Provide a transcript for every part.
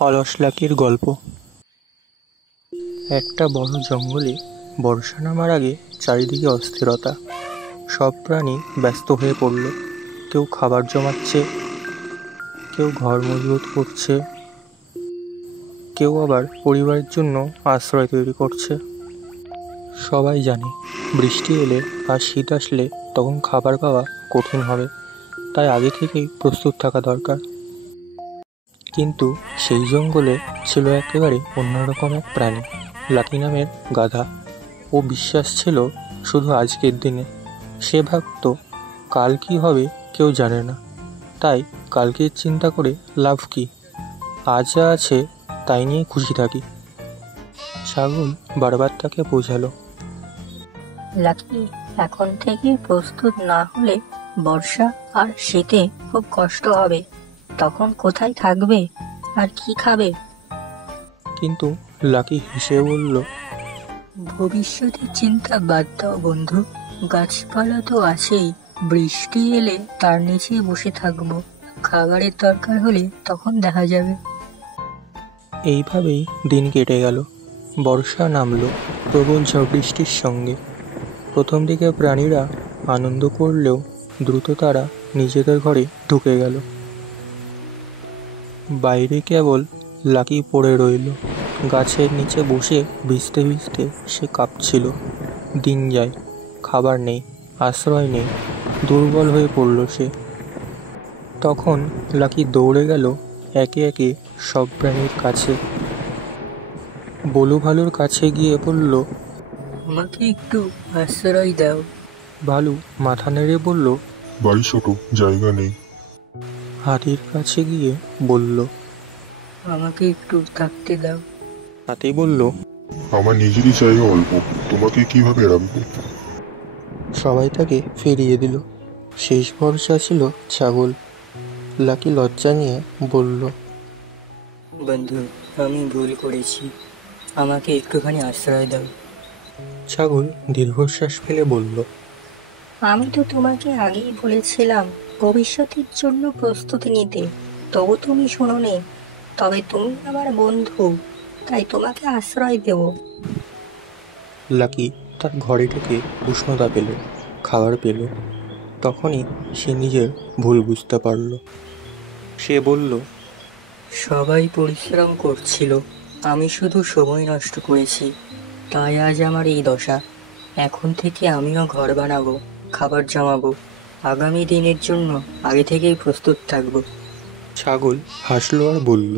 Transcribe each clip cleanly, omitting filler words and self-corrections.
অলস লাকির গল্প। একটা বড় জঙ্গলে বর্ষা নামার আগে চারিদিকে অস্থিরতা। সব প্রাণী ব্যস্ত হয়ে পড়ল। কেউ খাবার জমাচ্ছে, কেউ ঘর মজবুত করছে, কেউ আবার পরিবারের জন্য আশ্রয় তৈরি করছে। সবাই জানে বৃষ্টি এলে আর শীত আসলে তখন খাবার পাওয়া কঠিন হবে, তাই আগে থেকেই প্রস্তুত থাকা দরকার। কিন্তু সেই জঙ্গলে ছিল একেবারে অন্যরকম এক প্রাণী, লাকি নামের গাধা। ও বিশ্বাস ছিল শুধু আজকের দিনে। সে ভাবত কাল কি হবে কেউ জানে না, তাই কালকের চিন্তা করে লাভ কি, আজ যা আছে তাই নিয়ে খুশি থাকি। ছাগল বারবার তাকে বোঝালো, লাকি, এখন থেকে প্রস্তুত না হলে বর্ষা আর শীতে খুব কষ্ট হবে। তখন কোথায় থাকবে আর কি খাবে? কিন্তু লাকি হেসে বলল, ভবিষ্যতের চিন্তা বাদ দাও বন্ধু, গাছপালা তো আছেই। বৃষ্টি এলে তার নিচে বসে থাকবো, খাবারের দরকার হলে তখন দেখা যাবে। এইভাবেই দিন কেটে গেল। বর্ষা নামলো প্রবল ঝড় বৃষ্টির সঙ্গে। প্রথম দিকে প্রাণীরা আনন্দ করলেও দ্রুত তারা নিজেদের ঘরে ঢুকে গেল। বাইরে কেবল লাকি পড়ে রইল। গাছের নিচে বসে ভিজতে ভিজতে সে কাঁপছিল। দিন যায়, খাবার নেই, আশ্রয় নেই, দুর্বল হয়ে পড়ল সে। তখন লাকি দৌড়ে গেল একে একে সব প্রাণীর কাছে। বলু ভালুর কাছে গিয়ে বলল, আমাকে একটু আশ্রয় দাও। ভালু মাথা নেড়ে বলল, বাড়ি ছোট, জায়গা নেই। হাতির কাছে গিয়ে বলল, আমাকে একটু থাকতে দাও। হাতি বলল, আমার নিজেরই জায়গা অল্প, তোমাকে কিভাবে রাখবো? সবাই তাকে ফিরিয়ে দিল। শেষ ভরসা ছিল ছাগল। লাকি লজ্জা নিয়ে বলল, বন্ধু, আমি ভুল করেছি, আমাকে একটুখানি আশ্রয় দাও। ছাগল দীর্ঘশ্বাস ফেলে বলল, আমি তো তোমাকে আগেই বলেছিলাম ভবিষ্যতের জন্য প্রস্তুতি নিতে, তবু তুমি শোনোনি। তবে তুমি আমার বন্ধু, তাই তোমাকে আশ্রয় দেব। লাকি তার ঘরে ঢুকে উষ্ণতা পেল, খাবার পেল। তখনই সে নিজের ভুল বুঝতে পারল। সে বলল, সবাই পরিশ্রম করছিল, আমি শুধু সময় নষ্ট করেছি, তাই আজ আমার এই দশা। এখন থেকে আমিও ঘর বানাবো, খাবার জমাবো, আগামী দিনের জন্য আগে থেকেই প্রস্তুত থাকবো। ছাগল হাসলো আর বলল,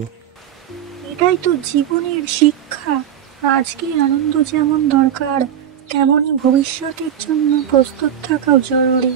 এটাই তো জীবনের শিক্ষা। আজকে আনন্দ যেমন দরকার, তেমনই ভবিষ্যতের জন্য প্রস্তুত থাকাও জরুরি।